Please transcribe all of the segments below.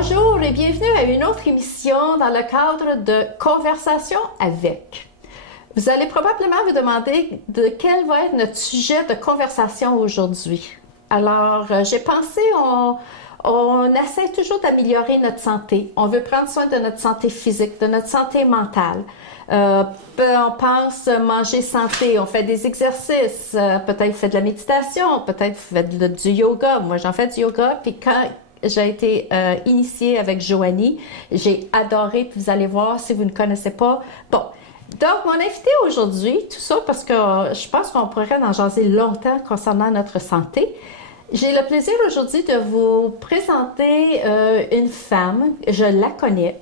Bonjour et bienvenue à une autre émission dans le cadre de Conversation avec. Vous allez probablement vous demander de quel va être notre sujet de conversation aujourd'hui. Alors, j'ai pensé, on essaie toujours d'améliorer notre santé. On veut prendre soin de notre santé physique, de notre santé mentale. On pense manger santé, on fait des exercices, peut-être vous faites de la méditation, peut-être vous faites du yoga. Moi, j'en fais du yoga, puis quand j'ai été initiée avec Joanie, j'ai adoré, puis vous allez voir si vous ne connaissez pas. Bon, donc mon invité aujourd'hui, tout ça parce que je pense qu'on pourrait en jaser longtemps concernant notre santé. J'ai le plaisir aujourd'hui de vous présenter une femme, je la connais.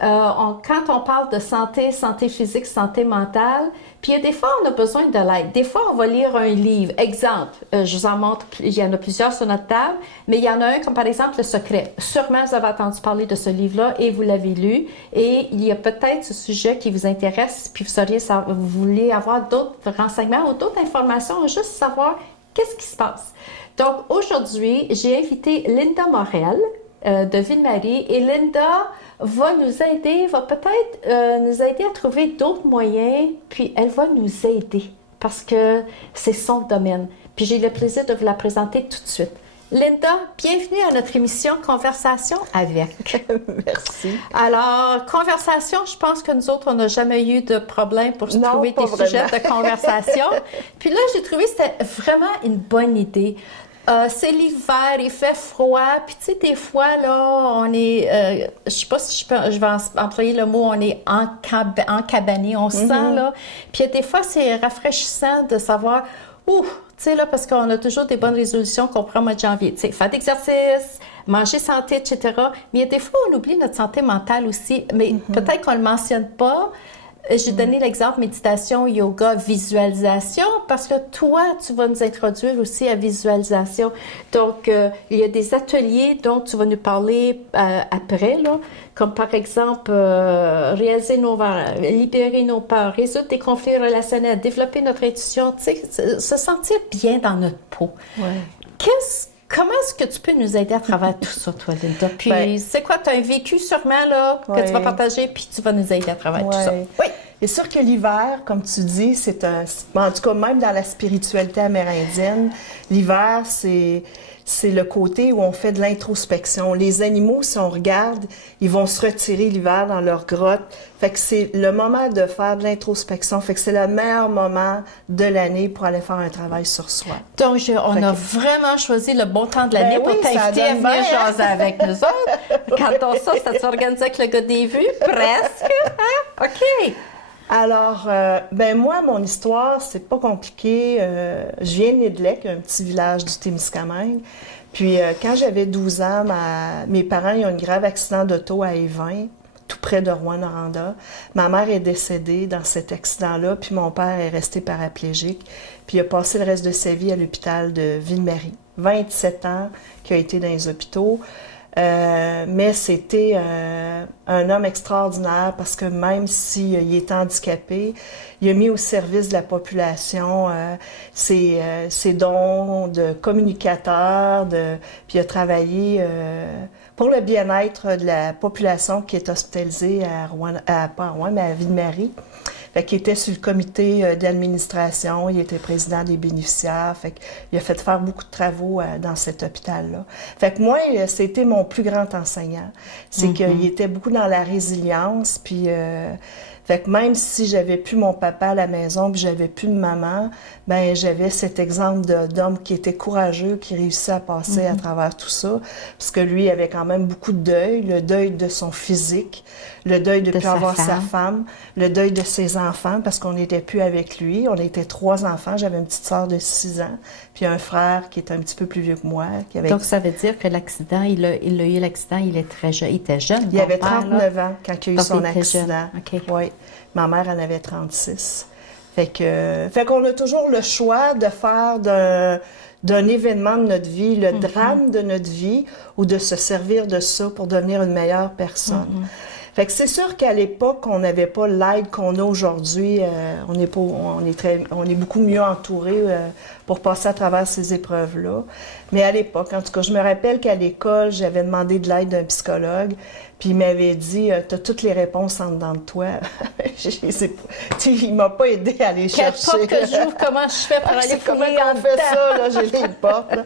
Quand on parle de santé, santé physique, santé mentale, puis des fois, on a besoin de l'aide. Des fois, on va lire un livre. Exemple, je vous en montre, il y en a plusieurs sur notre table, mais il y en a un comme par exemple Le Secret. Sûrement, vous avez entendu parler de ce livre-là et vous l'avez lu. Et il y a peut-être ce sujet qui vous intéresse, puis vous voulez avoir d'autres renseignements ou d'autres informations, ou juste savoir qu'est-ce qui se passe. Donc, aujourd'hui, j'ai invité Linda Morel de Ville-Marie et Linda va peut-être nous aider à trouver d'autres moyens, puis elle va nous aider parce que c'est son domaine. Puis j'ai le plaisir de vous la présenter tout de suite. Linda, bienvenue à notre émission Conversation avec. Merci. Alors, conversation, je pense que nous autres, on n'a jamais eu de problème pour trouver des sujets de conversation. Puis là, j'ai trouvé que c'était vraiment une bonne idée. C'est l'hiver, il fait froid, puis tu sais, des fois, là, on est, je sais pas si je vais employer le mot, on est encabané, on sent, là. Puis des fois, c'est rafraîchissant de savoir, tu sais, là, parce qu'on a toujours des bonnes résolutions qu'on prend au mois de janvier. Tu sais, faire d'exercice, manger santé, etc. Mais des fois, on oublie notre santé mentale aussi, mais peut-être qu'on le mentionne pas. J'ai donné l'exemple méditation, yoga, visualisation, parce que toi, tu vas nous introduire aussi à visualisation. Donc, il y a des ateliers dont tu vas nous parler après, là, comme par exemple réaliser nos valeurs, libérer nos peurs, résoudre des conflits relationnels, développer notre intuition, tu sais, se sentir bien dans notre peau. Ouais. Comment est-ce que tu peux nous aider à travers tout ça, toi, Linda? Puis, c'est quoi, tu as un vécu sûrement, là, que tu vas partager, puis tu vas nous aider à travers tout ça. Oui. C'est sûr que l'hiver, comme tu dis, en tout cas, même dans la spiritualité amérindienne, l'hiver, c'est le côté où on fait de l'introspection. Les animaux, si on regarde, ils vont se retirer l'hiver dans leur grotte. Fait que c'est le moment de faire de l'introspection. Fait que c'est le meilleur moment de l'année pour aller faire un travail sur soi. Donc, on a vraiment choisi le bon temps de l'année pour t'inviter à venir jaser avec nous autres. Quand on sort, ça s'organise avec le gars des vues? Presque. Hein? OK. Alors, moi, mon histoire, c'est pas compliqué. Je viens de Nédelec, un petit village du Témiscamingue. Puis, quand j'avais 12 ans, mes parents ils ont eu un grave accident d'auto à Évin, tout près de Rouyn-Noranda. Ma mère est décédée dans cet accident-là, puis mon père est resté paraplégique. Puis, il a passé le reste de sa vie à l'hôpital de Ville-Marie. 27 ans qu'il a été dans les hôpitaux. Mais c'était un homme extraordinaire parce que même s'il était handicapé, il a mis au service de la population ses dons de communicateur, puis il a travaillé pour le bien-être de la population qui est hospitalisée pas à Rouen, mais à Ville-Marie. Fait qu'il était sur le comité d'administration, il était président des bénéficiaires, fait qu'il a fait faire beaucoup de travaux dans cet hôpital-là. Fait que moi, c'était mon plus grand enseignant. C'est qu'il était beaucoup dans la résilience, puis fait que même si j'avais plus mon papa à la maison, puis j'avais plus de maman, ben j'avais cet exemple d'homme qui était courageux, qui réussissait à passer à travers tout ça, parce que lui avait quand même beaucoup de deuil, le deuil de son physique, le deuil de ne plus avoir sa femme, le deuil de ses enfants, parce qu'on n'était plus avec lui. On était 3 enfants, j'avais une petite sœur de 6 ans, puis un frère qui était un petit peu plus vieux que moi. Donc, ça veut dire que l'accident, il a eu l'accident, il était jeune. Il avait 39 ans quand il a eu son accident. Okay. Oui. Ma mère en avait 36. Fait qu'on a toujours le choix de faire d'un événement de notre vie, le drame de notre vie, ou de se servir de ça pour devenir une meilleure personne. Fait que c'est sûr qu'à l'époque, on n'avait pas l'aide qu'on a aujourd'hui. On est beaucoup mieux entouré pour passer à travers ces épreuves-là. Mais à l'époque, en tout cas, je me rappelle qu'à l'école, j'avais demandé de l'aide d'un psychologue, puis il m'avait dit t'as toutes les réponses en dedans de toi. Il m'a pas aidé à aller Quelle chercher. porte que j'ouvre, comment je fais pour aller Comment fouiller en on fait dedans? ça, là, j'ai les portes, là.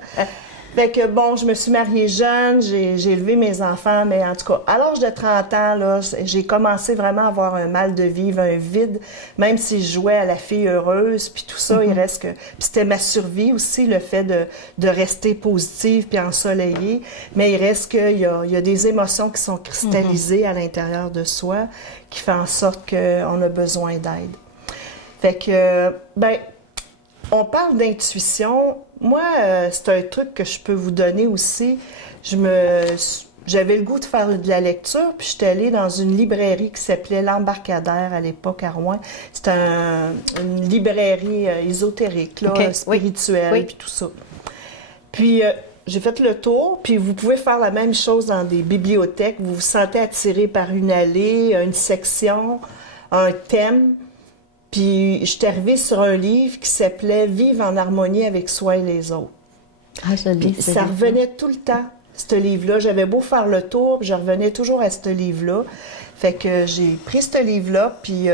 Fait que bon, je me suis mariée jeune, j'ai élevé mes enfants, mais en tout cas, à l'âge de 30 ans, là, j'ai commencé vraiment à avoir un mal de vivre, un vide, même si je jouais à la fille heureuse, puis tout ça, il reste que... Puis c'était ma survie aussi, le fait de rester positive puis ensoleillée, mais il reste qu'il y a des émotions qui sont cristallisées à l'intérieur de soi, qui fait en sorte qu'on a besoin d'aide. Fait que, ben, on parle d'intuition. Moi, c'est un truc que je peux vous donner aussi. J'avais le goût de faire de la lecture, puis j'étais allée dans une librairie qui s'appelait l'Embarcadère à l'époque à Rouen. C'était une librairie ésotérique, là, Okay. spirituelle, puis tout ça. Puis j'ai fait le tour, puis vous pouvez faire la même chose dans des bibliothèques. Vous vous sentez attiré par une allée, une section, un thème. Puis, je suis arrivée sur un livre qui s'appelait « Vivre en harmonie avec soi et les autres ». Ah, je lis, Ça revenait tout le temps, ce livre-là. J'avais beau faire le tour, puis je revenais toujours à ce livre-là. Fait que j'ai pris ce livre-là, puis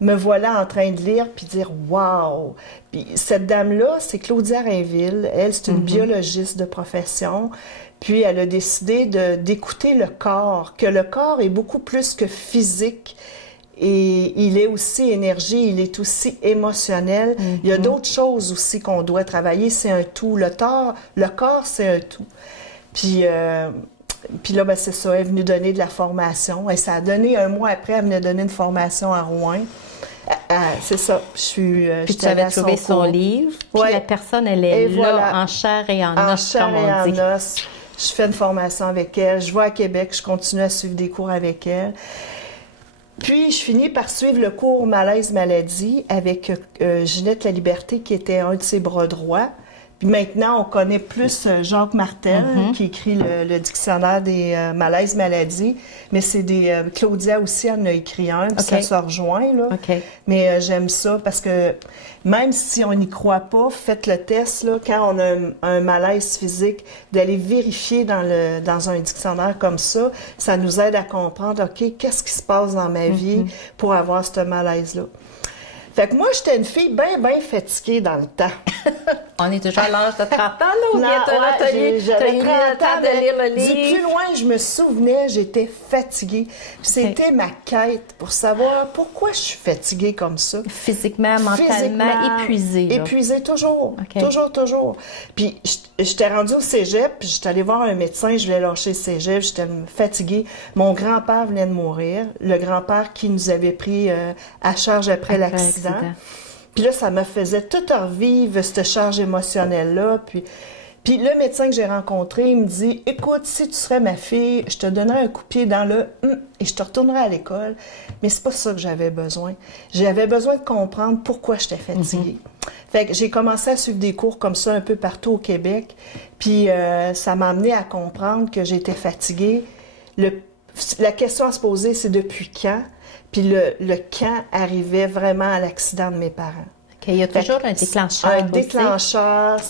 me voilà en train de lire, puis dire « Wow! » Puis cette dame-là, c'est Claudia Rainville. Elle, c'est une biologiste de profession. Puis elle a décidé d'écouter le corps, que le corps est beaucoup plus que physique. Et il est aussi énergie, il est aussi émotionnel. Il y a d'autres choses aussi qu'on doit travailler. C'est un tout. Le corps, c'est un tout. Puis là, ben, c'est ça. Elle est venue donner de la formation. Et ça a donné un mois après, elle venait donner une formation à Rouen. C'est ça. Puis tu avais trouvé son livre. Puis Ouais. la personne, elle est Et là, voilà. en chair et en En os, chair comme et on dit. en os. Je fais une formation avec elle. Je vais à Québec. Je continue à suivre des cours avec elle. Puis, je finis par suivre le cours Malaise-Maladie avec Ginette Laliberté, qui était un de ses bras droits. Puis maintenant, on connaît plus Jacques Martel, qui écrit le dictionnaire des malaises-maladies. Mais c'est Claudia aussi en a écrit un, puis ça se rejoint, là. OK. Mais j'aime ça parce que même si on n'y croit pas, faites le test, là, quand on a un malaise physique, d'aller vérifier dans un dictionnaire comme ça nous aide à comprendre, OK, qu'est-ce qui se passe dans ma vie pour avoir ce malaise-là. Fait que moi, j'étais une fille bien fatiguée dans le temps. On est toujours à l'âge de 30 ans, là, ou bien j'avais t'as eu 30 le temps ans, de lire le du livre? plus loin, je me souvenais, j'étais fatiguée. C'était ma quête pour savoir pourquoi je suis fatiguée comme ça. Physiquement, mentalement, épuisée. là. Épuisée, toujours. OK. Toujours. Puis, j'étais rendue au cégep, puis j'étais allée voir un médecin, je voulais lâcher le cégep, j'étais fatiguée. Mon grand-père venait de mourir, le grand-père qui nous avait pris à charge après l'accident. Puis là, ça me faisait tout revivre, cette charge émotionnelle-là. Puis le médecin que j'ai rencontré, il me dit « Écoute, si tu serais ma fille, je te donnerais un coup de pied dans le et je te retournerais à l'école. » Mais c'est pas ça que j'avais besoin. J'avais besoin de comprendre pourquoi j'étais fatiguée. Fait que j'ai commencé à suivre des cours comme ça un peu partout au Québec. Puis ça m'a amené à comprendre que j'étais fatiguée. La question à se poser, c'est depuis quand? Puis le quand arrivait vraiment à l'accident de mes parents. OK, il y a toujours un déclencheur. Un déclencheur,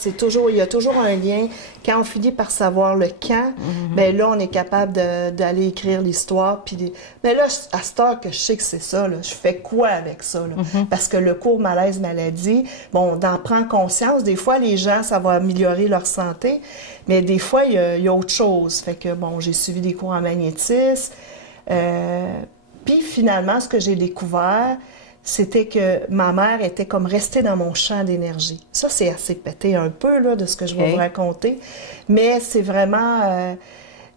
il y a toujours un lien. Quand on finit par savoir le quand, ben là, on est capable d'aller écrire l'histoire. Puis ben là, à cette heure que je sais que c'est ça, là, je fais quoi avec ça? Là? Parce que le cours malaise-maladie, bon, d'en prendre conscience. Des fois, les gens, ça va améliorer leur santé, mais des fois, il y a autre chose. Fait que, bon, j'ai suivi des cours en magnétisme. Puis finalement, ce que j'ai découvert, c'était que ma mère était comme restée dans mon champ d'énergie. Ça, c'est assez pété un peu là, de ce que je vais vous raconter. Mais c'est vraiment...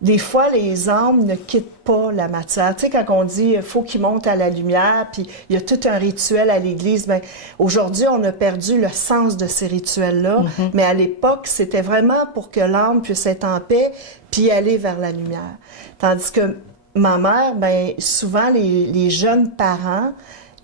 des fois, les âmes ne quittent pas la matière. Tu sais, quand on dit « faut qu'ils montent à la lumière », puis il y a tout un rituel à l'Église, bien, aujourd'hui, on a perdu le sens de ces rituels-là. Mais à l'époque, c'était vraiment pour que l'âme puisse être en paix puis aller vers la lumière. Tandis que ma mère, bien, souvent, les jeunes parents,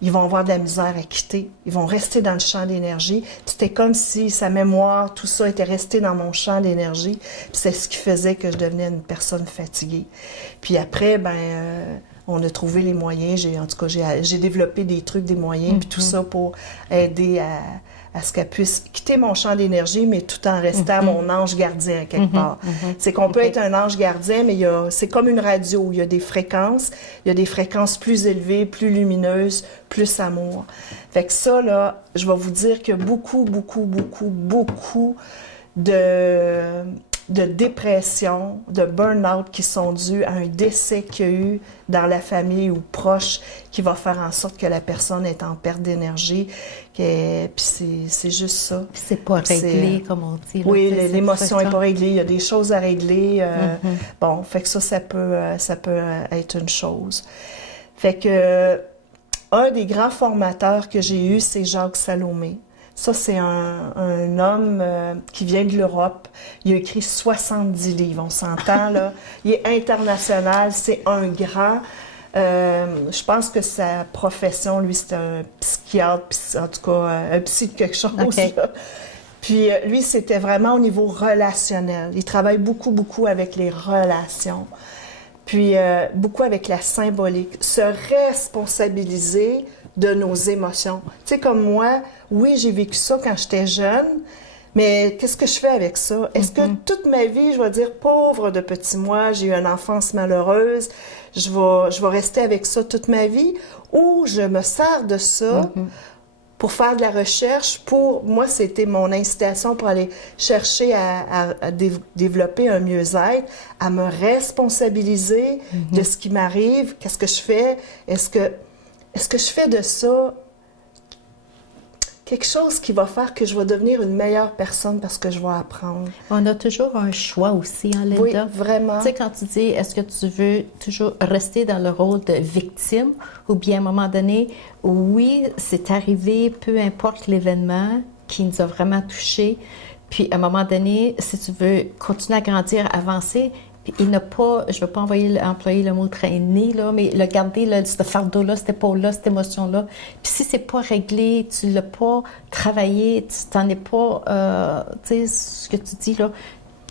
ils vont avoir de la misère à quitter. Ils vont rester dans le champ d'énergie. C'était comme si sa mémoire, tout ça était resté dans mon champ d'énergie. Puis c'est ce qui faisait que je devenais une personne fatiguée. Puis après, ben, on a trouvé les moyens. En tout cas, j'ai développé des trucs, des moyens, puis tout ça pour aider à ce qu'elle puisse quitter mon champ d'énergie, mais tout en restant mon ange gardien quelque part. C'est qu'on peut être un ange gardien, mais c'est comme une radio. Il y a des fréquences. Il y a des fréquences plus élevées, plus lumineuses, plus amour. Fait que ça, là, je vais vous dire qu'il y a beaucoup de dépression, de burn-out qui sont dus à un décès qu'il y a eu dans la famille ou proche qui va faire en sorte que la personne est en perte d'énergie. Puis c'est juste ça. Puis c'est pas réglé, comme on dit. Là, oui, l'émotion n'est pas réglée. Il y a des choses à régler. Bon, fait que ça peut être une chose. Fait que un des grands formateurs que j'ai eu, c'est Jacques Salomé. Ça, c'est un homme qui vient de l'Europe. Il a écrit 70 livres, on s'entend, là. Il est international, c'est un grand. Je pense que sa profession, lui, c'est un psychiatre, en tout cas, un psy de quelque chose, okay. Là. Puis lui, c'était vraiment au niveau relationnel. Il travaille beaucoup avec les relations. Puis beaucoup avec la symbolique. Se responsabiliser de nos émotions. Tu sais, comme moi, oui, j'ai vécu ça quand j'étais jeune, mais qu'est-ce que je fais avec ça? Est-ce que toute ma vie, je vais dire, pauvre de petit moi, j'ai eu une enfance malheureuse, je vais rester avec ça toute ma vie, ou je me sers de ça pour faire de la recherche, moi, c'était mon incitation pour aller chercher à développer un mieux-être, à me responsabiliser de ce qui m'arrive, qu'est-ce que je fais, est-ce que je fais de ça quelque chose qui va faire que je vais devenir une meilleure personne parce que je vais apprendre? On a toujours un choix aussi, hein, Linda? Oui, vraiment. Tu sais, quand tu dis, est-ce que tu veux toujours rester dans le rôle de victime ou bien à un moment donné, oui, c'est arrivé, peu importe l'événement qui nous a vraiment touchés, puis à un moment donné, si tu veux continuer à grandir, avancer, il n'a pas, je ne veux pas employer le mot traîner, là, mais le garder, là, ce fardeau-là, cette épaule-là, cette émotion-là. Puis si c'est pas réglé, tu ne l'as pas travaillé, tu t'en es pas, tu sais, ce que tu dis, là,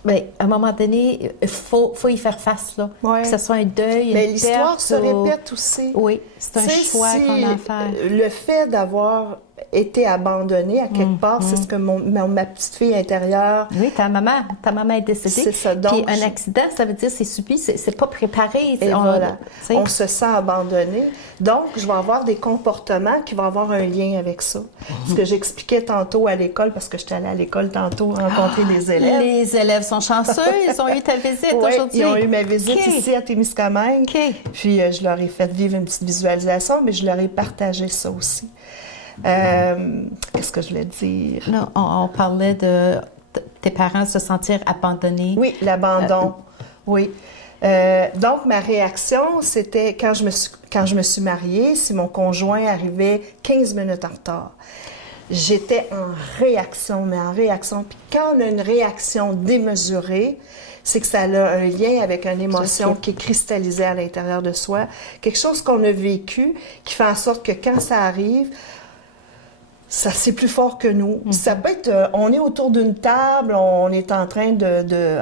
bien, à un moment donné, il faut y faire face, là. Ouais. Que ce soit un deuil, mais une l'histoire perte, se répète aussi. Oui, c'est un choix qu'on a à faire. Le fait d'avoir été abandonnée à quelque part, c'est ce que ma petite fille intérieure... Oui, ta maman est décédée. C'est ça. Donc, puis un accident, ça veut dire c'est subi, c'est pas préparé. Et voilà. On se sent abandonné. Donc, je vais avoir des comportements qui vont avoir un lien avec ça. Ce que j'expliquais tantôt à l'école, parce que j'étais allée à l'école tantôt rencontrer des élèves. Les élèves sont chanceux, ils ont eu ta visite oui, aujourd'hui. Ils ont eu ma visite ici à Témiscamingue. Puis, je leur ai fait vivre une petite visualisation, mais je leur ai partagé ça aussi. Qu'est-ce que je voulais dire? Non, on parlait de tes parents se sentir abandonnés. Oui, l'abandon. Oui. Donc, ma réaction, c'était quand je me suis mariée, si mon conjoint arrivait 15 minutes en retard. J'étais en réaction, mais en réaction. Puis quand on a une réaction démesurée, c'est que ça a un lien avec une émotion qui est cristallisée à l'intérieur de soi. Quelque chose qu'on a vécu qui fait en sorte que quand ça arrive, ça, c'est plus fort que nous. Ça peut être, on est autour d'une table, on est en train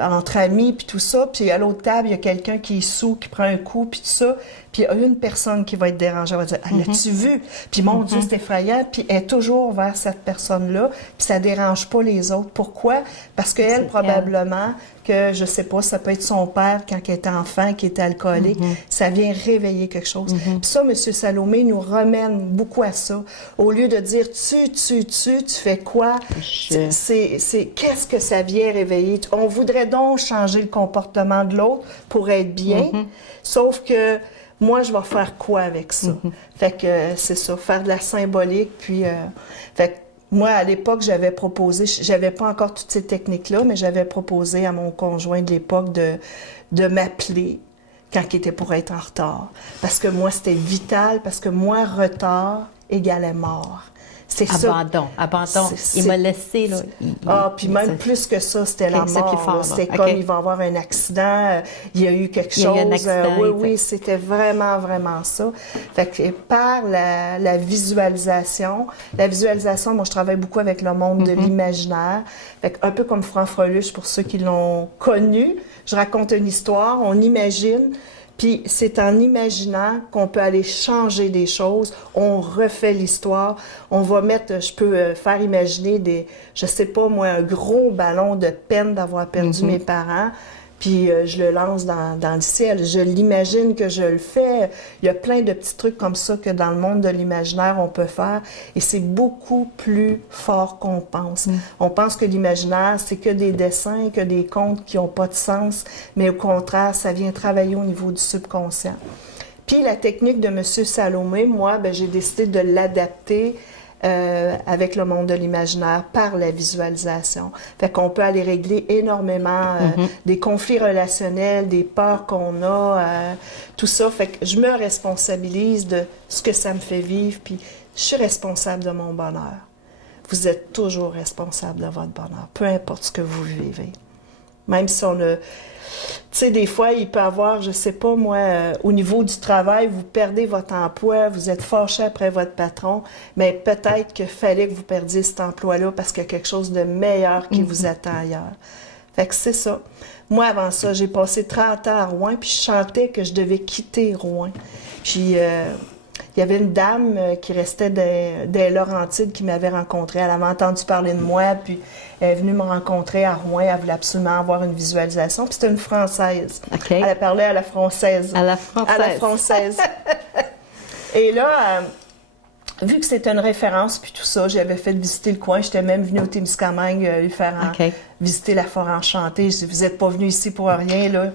entre amis, puis tout ça, puis à l'autre table, il y a quelqu'un qui est sous, qui prend un coup, puis tout ça, puis il y a une personne qui va être dérangée, elle va dire « Ah, l'as-tu vu? » Puis mon Dieu, c'est effrayant, puis elle est toujours vers cette personne-là, puis ça dérange pas les autres. Pourquoi? Parce qu'elle, probablement, que je sais pas, ça peut être son père quand il était enfant, qui était alcoolique, ça vient réveiller quelque chose. Puis ça, M. Salomé nous ramène beaucoup à ça. Au lieu de dire tu fais quoi? C'est qu'est-ce que ça vient réveiller? On voudrait donc changer le comportement de l'autre pour être bien, sauf que moi, je vais faire quoi avec ça? Fait que c'est ça, faire de la symbolique, puis... fait que moi, à l'époque, j'avais proposé, j'avais pas encore toutes ces techniques-là, mais j'avais proposé à mon conjoint de l'époque de m'appeler quand il était pour être en retard. Parce que moi, c'était vital, parce que moi, retard égalait mort. C'est abandon. Il m'a laissé, là. Puis même plus que ça, c'était la mort. C'était comme, il va y avoir un accident, il y a eu quelque chose. Il y a eu un accident, oui, c'était vraiment, vraiment ça. Fait que par la visualisation, moi, je travaille beaucoup avec le monde de l'imaginaire. Fait que un peu comme Franck Freluche, pour ceux qui l'ont connu, je raconte une histoire, on imagine, Puis c'est en imaginant qu'on peut aller changer des choses, on refait l'histoire, on va mettre, je peux faire imaginer je sais pas moi, un gros ballon de peine d'avoir perdu mes parents, puis je le lance dans le ciel. Je l'imagine que je le fais. Il y a plein de petits trucs comme ça que dans le monde de l'imaginaire, on peut faire. Et c'est beaucoup plus fort qu'on pense. On pense que l'imaginaire, c'est que des dessins, que des contes qui n'ont pas de sens. Mais au contraire, ça vient travailler au niveau du subconscient. Puis la technique de M. Salomé, moi, j'ai décidé de l'adapter avec le monde de l'imaginaire par la visualisation. Fait qu'on peut aller régler énormément des conflits relationnels, des peurs qu'on a, tout ça. Fait que je me responsabilise de ce que ça me fait vivre, puis je suis responsable de mon bonheur. Vous êtes toujours responsable de votre bonheur, peu importe ce que vous vivez. Même si on a... Tu sais, des fois, il peut y avoir, je sais pas moi, au niveau du travail, vous perdez votre emploi, vous êtes fâché après votre patron, mais peut-être qu'il fallait que vous perdiez cet emploi-là parce qu'il y a quelque chose de meilleur qui vous attend ailleurs. Fait que c'est ça. Moi, avant ça, j'ai passé 30 ans à Rouen, puis je chantais que je devais quitter Rouen. Puis... il y avait une dame qui restait des Laurentides qui m'avait rencontrée. Elle avait entendu parler de moi, puis elle est venue me rencontrer à Rouen. Elle voulait absolument avoir une visualisation. Puis c'était une Française. Okay. Elle a parlé à la Française. À la Française. À la Française. Et là, vu que c'était une référence, puis tout ça, j'avais fait visiter le coin. J'étais même venue au Témiscamingue lui faire visiter la Forêt Enchantée. Je dis, vous n'êtes pas venu ici pour rien, là.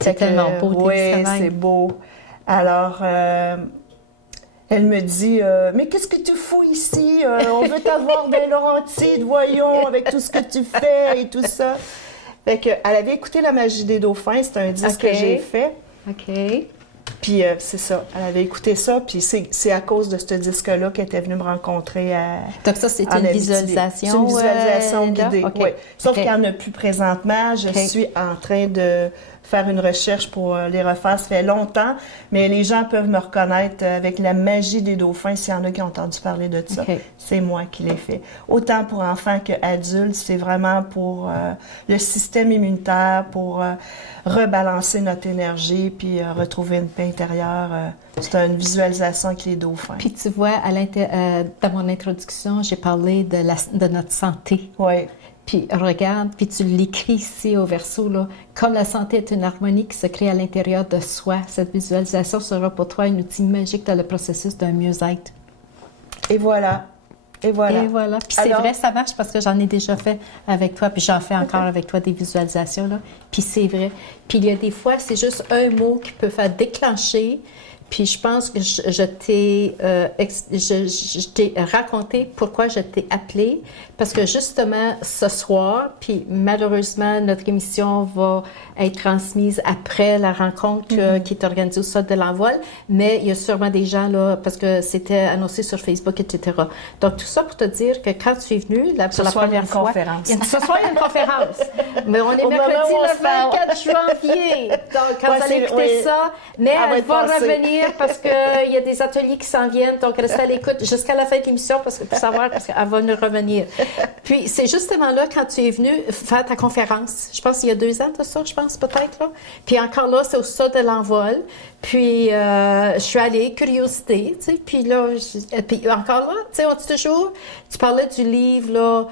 C'est tellement beau, Témiscamingue. Oui, c'est beau. Alors... elle me dit « Mais qu'est-ce que tu fous ici? On veut t'avoir des Laurentides, voyons, avec tout ce que tu fais et tout ça. » Fait qu'elle avait écouté La Magie des Dauphins, c'est un disque que j'ai fait. OK. Puis c'est ça, elle avait écouté ça, puis c'est à cause de ce disque-là qu'elle était venue me rencontrer Donc ça, c'est une visualisation? C'est une visualisation guidée, okay. oui. Sauf qu'il n'y en a plus présentement. Je suis en train de faire une recherche pour les refaire. Ça fait longtemps, mais les gens peuvent me reconnaître avec La Magie des Dauphins, s'il y en a qui ont entendu parler de ça. C'est moi qui l'ai fait. Autant pour enfants qu'adultes, c'est vraiment pour le système immunitaire, pour rebalancer notre énergie, puis retrouver une paix intérieure. C'est une visualisation avec les dauphins. Puis tu vois, dans mon introduction, j'ai parlé de notre santé. Oui. Puis regarde, puis tu l'écris ici au verso, là. Comme la santé est une harmonie qui se crée à l'intérieur de soi, cette visualisation sera pour toi un outil magique dans le processus d'un mieux-être. Et voilà. Et voilà. Et voilà. Puis c'est vrai, ça marche parce que j'en ai déjà fait avec toi, puis j'en fais encore avec toi des visualisations, là. Puis c'est vrai. Puis il y a des fois, c'est juste un mot qui peut faire déclencher. Puis je pense que je t'ai raconté pourquoi je t'ai appelé, parce que justement ce soir, puis malheureusement notre émission va être transmise après la rencontre qui est organisée au Sol de l'Envol, mais il y a sûrement des gens là, parce que c'était annoncé sur Facebook, etc. Donc tout ça pour te dire que quand tu es venu là, pour la première fois, ce soir il y a une conférence, mais on est mercredi le 24 janvier, donc quand vous allez écouter ça, mais elle va revenir parce qu'il y a des ateliers qui s'en viennent, donc restez à l'écoute jusqu'à la fin de l'émission pour savoir, parce qu'elle va nous revenir. Puis c'est justement là, quand tu es venu faire ta conférence, je pense qu'il y a 2 ans de ça, je pense peut-être, là. Puis encore là, c'est au Sol de l'Envol. Puis je suis allée, curiosité, tu sais, puis là, puis encore là, tu sais, on dit toujours, tu parlais du livre, là,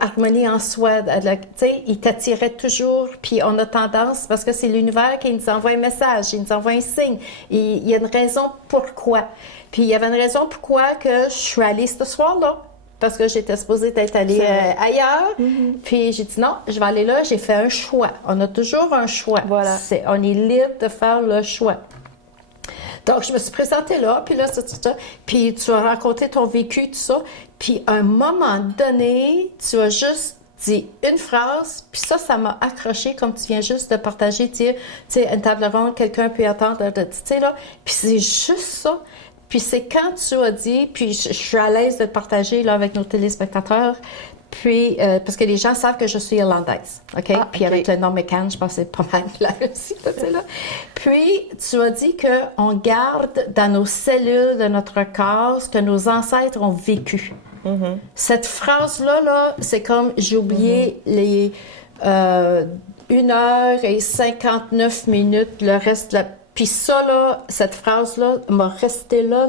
Harmonie en soi, tu sais, il t'attirait toujours, puis on a tendance, parce que c'est l'univers qui nous envoie un message, il nous envoie un signe, et il y a une raison pourquoi. Puis il y avait une raison pourquoi que je suis allée ce soir-là, parce que j'étais supposée être allée ailleurs, puis j'ai dit non, je vais aller là, j'ai fait un choix. On a toujours un choix. Voilà. On est libre de faire le choix. Donc, je me suis présentée là, puis là, puis tu as raconté ton vécu, tout ça, puis à un moment donné, tu as juste dit une phrase, puis ça m'a accroché, comme tu viens juste de partager, dire, tu sais, une table ronde, quelqu'un peut attendre, tu sais, là, puis c'est juste ça. Puis c'est quand tu as dit, puis je suis à l'aise de le partager, là, avec nos téléspectateurs, puis, parce que les gens savent que je suis irlandaise, OK? Puis avec le nom McCann, je pense que c'est pas mal là aussi, tu sais, là. Puis, tu as dit qu'on garde dans nos cellules de notre corps ce que nos ancêtres ont vécu. Cette phrase-là, là, c'est comme, j'ai oublié les 1h59, le reste de la... Puis ça, là, cette phrase-là m'a resté là,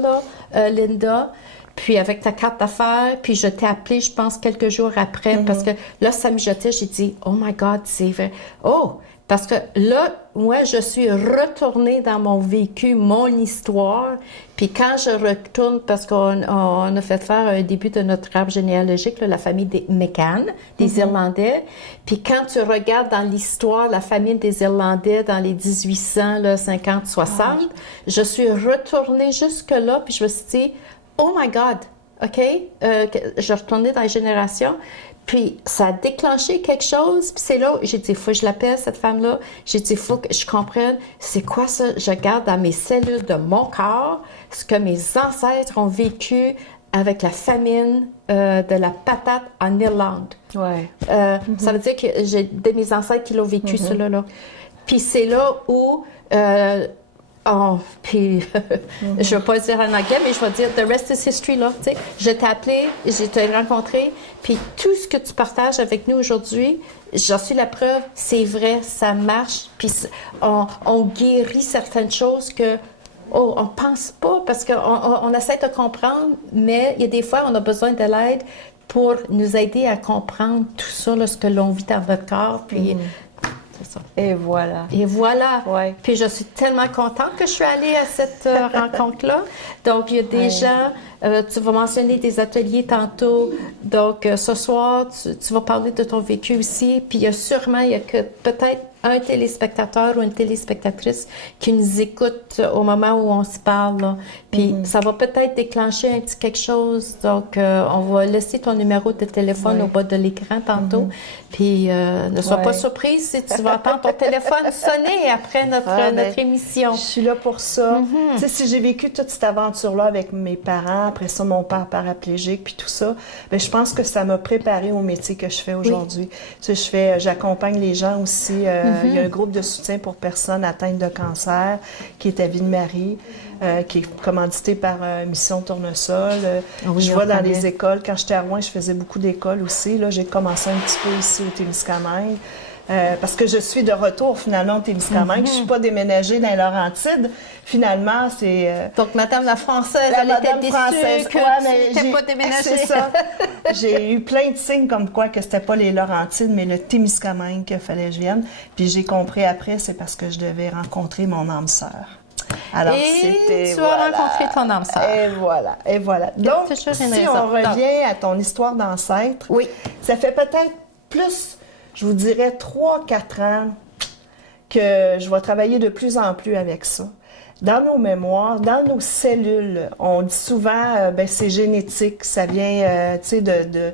Linda. Puis avec ta carte d'affaires, puis je t'ai appelé, je pense, quelques jours après, parce que là, ça me jetait, j'ai dit, oh my God, c'est vrai. Oh! Parce que là, moi, je suis retournée dans mon vécu, mon histoire. Puis quand je retourne, parce qu'on a fait faire un début de notre arbre généalogique, là, la famille des McCann, des Irlandais. Puis quand tu regardes dans l'histoire, la famille des Irlandais dans les 1850, 60, je suis retournée jusque-là, puis je me suis dit, oh my God, OK? Je retournais dans les générations. Puis, ça a déclenché quelque chose. Puis c'est là où j'ai dit, il faut que je l'appelle, cette femme-là. J'ai dit, il faut que je comprenne, c'est quoi ça? Je garde dans mes cellules de mon corps ce que mes ancêtres ont vécu avec la famine de la patate en Irlande. Ouais. Ça veut dire que j'ai de mes ancêtres qui l'ont vécu, cela-là. Puis c'est là où... puis je vais pas le dire en anglais, mais je vais dire the rest is history, là. Tu sais, je t'ai appelé, je t'ai rencontré, puis tout ce que tu partages avec nous aujourd'hui, j'en suis la preuve, c'est vrai, ça marche, puis on guérit certaines choses que on pense pas, parce qu'on essaie de comprendre, mais il y a des fois, on a besoin de l'aide pour nous aider à comprendre tout ça, là, ce que l'on vit dans notre corps, puis... C'est ça. Et voilà. Et voilà. Ouais. Puis je suis tellement contente que je suis allée à cette rencontre-là. Donc, il y a des gens, tu vas mentionner des ateliers tantôt. Donc, ce soir, tu vas parler de ton vécu aussi. Puis il y a sûrement, il y a que peut-être un téléspectateur ou une téléspectatrice qui nous écoute au moment où on se parle, là. Puis ça va peut-être déclencher un petit quelque chose. Donc, on va laisser ton numéro de téléphone au bas de l'écran tantôt. Puis, ne sois pas surprise si tu vas entendre ton téléphone sonner après notre émission. Je suis là pour ça. Tu sais, si j'ai vécu toute cette aventure-là avec mes parents, après ça, mon père paraplégique, puis tout ça, bien, je pense que ça m'a préparé au métier que je fais aujourd'hui. Tu sais, j'accompagne les gens aussi. Il y a un groupe de soutien pour personnes atteintes de cancer qui est à Ville-Marie, qui est commandité par Mission Tournesol. Je vais dans les écoles. Quand j'étais à Rouen, je faisais beaucoup d'écoles aussi. Là, j'ai commencé un petit peu ici au Témiscamingue. Parce que je suis de retour finalement au Témiscamingue. Je ne suis pas déménagée dans les Laurentides. Finalement, c'est... Donc, Madame la Française, elle était déçue que tu n'étais pas déménagée. C'est ça. J'ai eu plein de signes comme quoi que c'était pas les Laurentides, mais le Témiscamingue qu'il fallait que je vienne. Puis j'ai compris après, c'est parce que je devais rencontrer mon âme sœur. Alors, tu as rencontré ton âme sœur. Et voilà. Donc, si on revient à ton histoire d'ancêtre, ça fait peut-être plus... Je vous dirais 3-4 ans que je vais travailler de plus en plus avec ça. Dans nos mémoires, dans nos cellules, on dit souvent, c'est génétique, ça vient, tu sais, de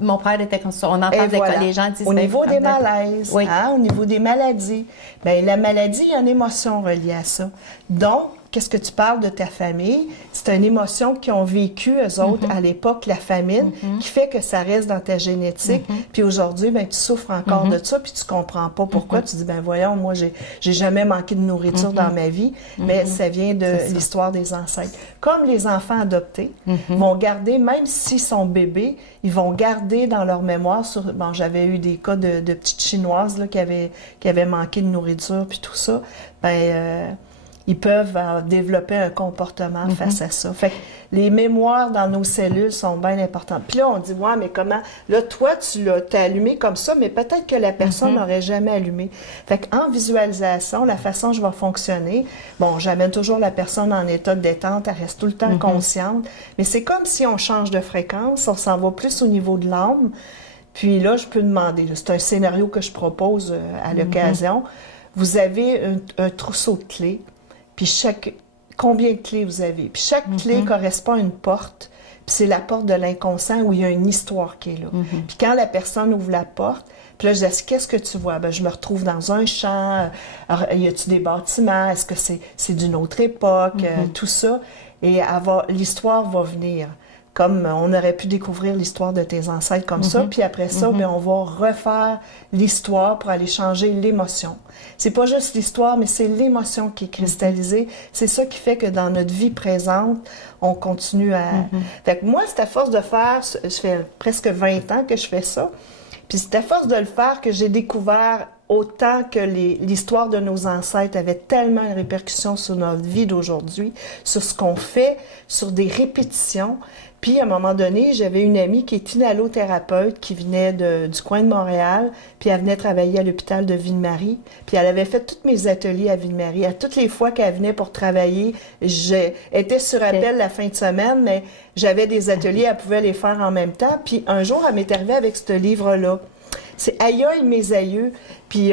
mon père était comme ça. On entend que les gens disent... Au niveau des malaises, au niveau des maladies, la maladie, il y a une émotion reliée à ça. Donc, qu'est-ce que tu parles de ta famille? C'est une émotion qu'ils ont vécue, eux autres, à l'époque, la famine, qui fait que ça reste dans ta génétique. Puis aujourd'hui, tu souffres encore de ça, puis tu comprends pas pourquoi. Tu dis, voyons, moi, j'ai jamais manqué de nourriture dans ma vie, mais ça vient de l'histoire des ancêtres. Comme les enfants adoptés vont garder, même s'ils sont bébés, ils vont garder dans leur mémoire j'avais eu des cas de petites Chinoises là, qui avaient manqué de nourriture, puis tout ça, ils peuvent développer un comportement face à ça. Fait que les mémoires dans nos cellules sont bien importantes. Puis là, on dit, ouais, mais comment? Là, toi, t'as allumé comme ça, mais peut-être que la personne n'aurait jamais allumé. Fait qu'en visualisation, la façon dont je vais fonctionner, j'amène toujours la personne en état de détente, elle reste tout le temps consciente, mais c'est comme si on change de fréquence, on s'en va plus au niveau de l'âme. Puis là, je peux demander, c'est un scénario que je propose à l'occasion, vous avez un trousseau de clés, puis combien de clés vous avez? Puis chaque clé correspond à une porte, puis c'est la porte de l'inconscient où il y a une histoire qui est là. Puis quand la personne ouvre la porte, puis là, je dis, qu'est-ce que tu vois? Je me retrouve dans un champ, y a-tu des bâtiments? Est-ce que c'est d'une autre époque? Tout ça. Et l'histoire va venir. Comme on aurait pu découvrir l'histoire de tes ancêtres comme ça, puis après ça, on va refaire l'histoire pour aller changer l'émotion. C'est pas juste l'histoire, mais c'est l'émotion qui est cristallisée. C'est ça qui fait que dans notre vie présente, on continue à... Fait que moi, c'est à force de faire... Je fais presque 20 ans que je fais ça, puis c'est à force de le faire que j'ai découvert autant que l'histoire de nos ancêtres avait tellement une répercussion sur notre vie d'aujourd'hui, sur ce qu'on fait, sur des répétitions. Puis, à un moment donné, j'avais une amie qui est inhalothérapeute, qui venait du coin de Montréal, puis elle venait travailler à l'hôpital de Ville-Marie. Puis, elle avait fait tous mes ateliers à Ville-Marie. À toutes les fois qu'elle venait pour travailler, j'étais sur appel la fin de semaine, mais j'avais des ateliers, elle pouvait les faire en même temps. Puis, un jour, elle m'est arrivée avec ce livre-là. C'est Aïe aïe mes aïeux. Puis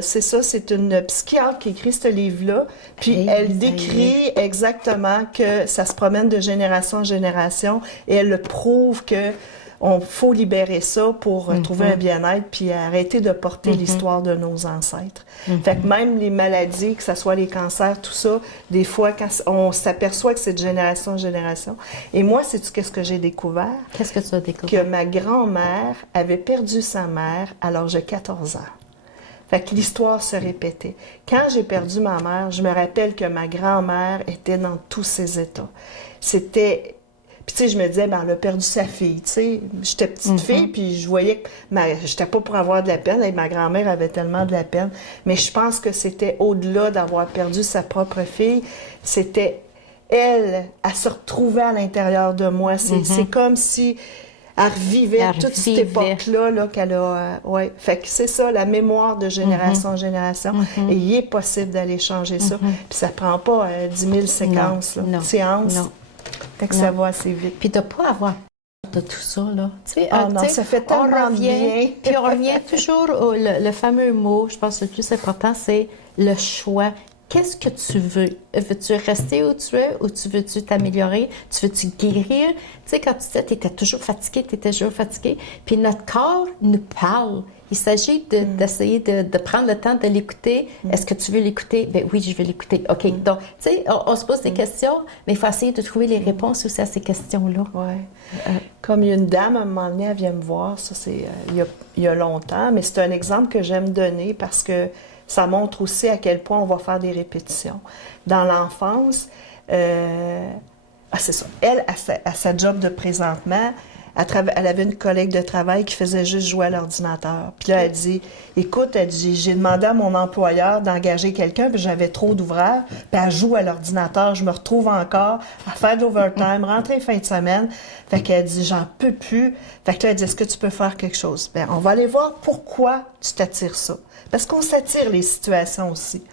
c'est ça, c'est une psychiatre qui écrit ce livre-là. Puis Hey, elle décrit exactement que ça se promène de génération en génération et elle le prouve que on faut libérer ça pour trouver un bien-être puis arrêter de porter l'histoire de nos ancêtres. Fait que même les maladies, que ce soit les cancers, tout ça, des fois, quand on s'aperçoit que c'est de génération en génération. Et moi, sais-tu qu'est-ce que j'ai découvert? Qu'est-ce que tu as découvert? Que ma grand-mère avait perdu sa mère à l'âge de 14 ans. Fait que l'histoire se répétait. Quand j'ai perdu ma mère, je me rappelle que ma grand-mère était dans tous ses états. C'était... Puis, tu sais, je me disais, ben, elle a perdu sa fille, tu sais. J'étais petite fille, puis je voyais que j'étais pas pour avoir de la peine, et ma grand-mère avait tellement de la peine. Mais je pense que c'était au-delà d'avoir perdu sa propre fille. C'était elle se retrouvait à l'intérieur de moi. C'est comme si elle revivait toute cette époque-là là, qu'elle a... ouais. Fait que c'est ça, la mémoire de génération en génération. Et il est possible d'aller changer ça. Puis ça prend pas 10 000 séquences, séances. Non. Fait que ça va assez vite. Puis de ne pas avoir de tout ça, là. Tu sais, non, ça fait tellement bien. Puis on revient toujours le fameux mot, je pense que le plus important, c'est le choix. Qu'est-ce que tu veux? Veux-tu rester où tu es ou veux-tu t'améliorer? Tu veux-tu guérir? Tu sais, quand tu disais tu étais toujours fatigué, puis notre corps nous parle. Il s'agit d'essayer de prendre le temps de l'écouter. Est-ce que tu veux l'écouter? Ben oui, je veux l'écouter. OK. Donc, tu sais, on se pose des questions, mais il faut essayer de trouver les réponses aussi à ces questions-là. Oui. Comme il y a une dame, à un moment donné, elle vient me voir, ça c'est il y a longtemps, mais c'est un exemple que j'aime donner parce que ça montre aussi à quel point on va faire des répétitions. Dans l'enfance, c'est ça. Elle, à sa job de présentement, elle avait une collègue de travail qui faisait juste jouer à l'ordinateur. Puis là, elle dit, écoute, elle dit, j'ai demandé à mon employeur d'engager quelqu'un, puis j'avais trop d'ouvrages, puis elle joue à l'ordinateur. Je me retrouve encore à faire de l'overtime, rentrer fin de semaine. Fait qu'elle dit, j'en peux plus. Fait que là, elle dit, est-ce que tu peux faire quelque chose? Bien, on va aller voir pourquoi tu t'attires ça. Parce qu'on s'attire les situations aussi.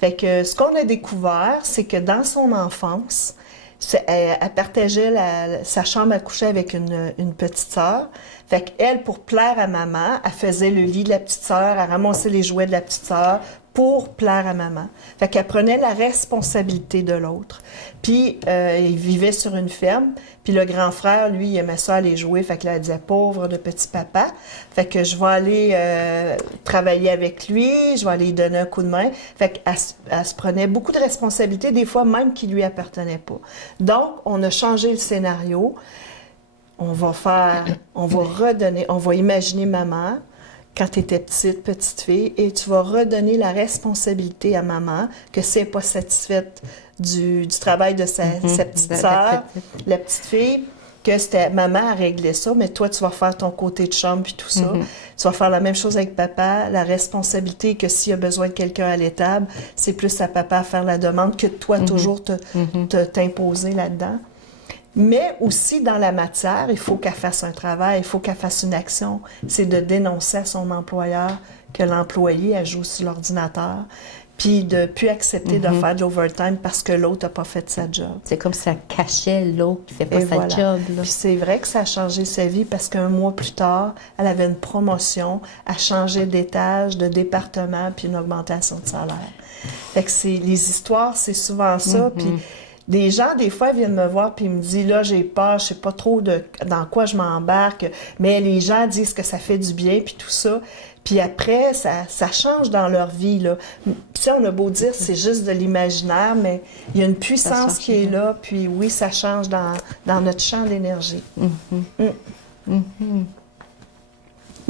Fait que ce qu'on a découvert, c'est que dans son enfance, elle partageait sa chambre à coucher avec une petite sœur. Fait qu'elle, pour plaire à maman, elle faisait le lit de la petite sœur, elle ramassait les jouets de la petite sœur pour plaire à maman. Fait qu'elle prenait la responsabilité de l'autre. Puis, il vivait sur une ferme. Puis le grand frère, lui, il aimait ça aller jouer. Fait que là, elle disait, pauvre de petit papa. Fait que je vais aller travailler avec lui, je vais aller lui donner un coup de main. Fait qu'elle se prenait beaucoup de responsabilités, des fois même qui lui appartenaient pas. Donc, on a changé le scénario. On va redonner, on va imaginer maman quand tu étais petite fille, et tu vas redonner la responsabilité à maman que si elle n'est pas satisfaite du travail de sa petite sœur, la petite fille, que c'était maman a réglé ça, mais toi, tu vas faire ton côté de chambre puis tout ça. Tu vas faire la même chose avec papa. La responsabilité que s'il y a besoin de quelqu'un à l'étable, c'est plus à papa à faire la demande que toi, toujours t'imposer là-dedans. Mais aussi, dans la matière, il faut qu'elle fasse un travail, il faut qu'elle fasse une action. C'est de dénoncer à son employeur que l'employé, elle joue sur l'ordinateur, puis de ne plus accepter de faire de l'overtime parce que l'autre n'a pas fait sa job. C'est comme si ça cachait l'autre qui ne fait pas sa job. Là. Puis c'est vrai que ça a changé sa vie parce qu'un mois plus tard, elle avait une promotion, elle changeait d'étage, de département, puis une augmentation de salaire. Fait que les histoires, c'est souvent ça, puis... Des gens, des fois, viennent me voir puis ils me disent, là, j'ai peur, je sais pas trop dans quoi je m'embarque, mais les gens disent que ça fait du bien puis tout ça. Puis après, ça change dans leur vie, là. Puis ça, on a beau dire, c'est juste de l'imaginaire, mais il y a une puissance qui est là, puis oui, ça change dans notre champ d'énergie.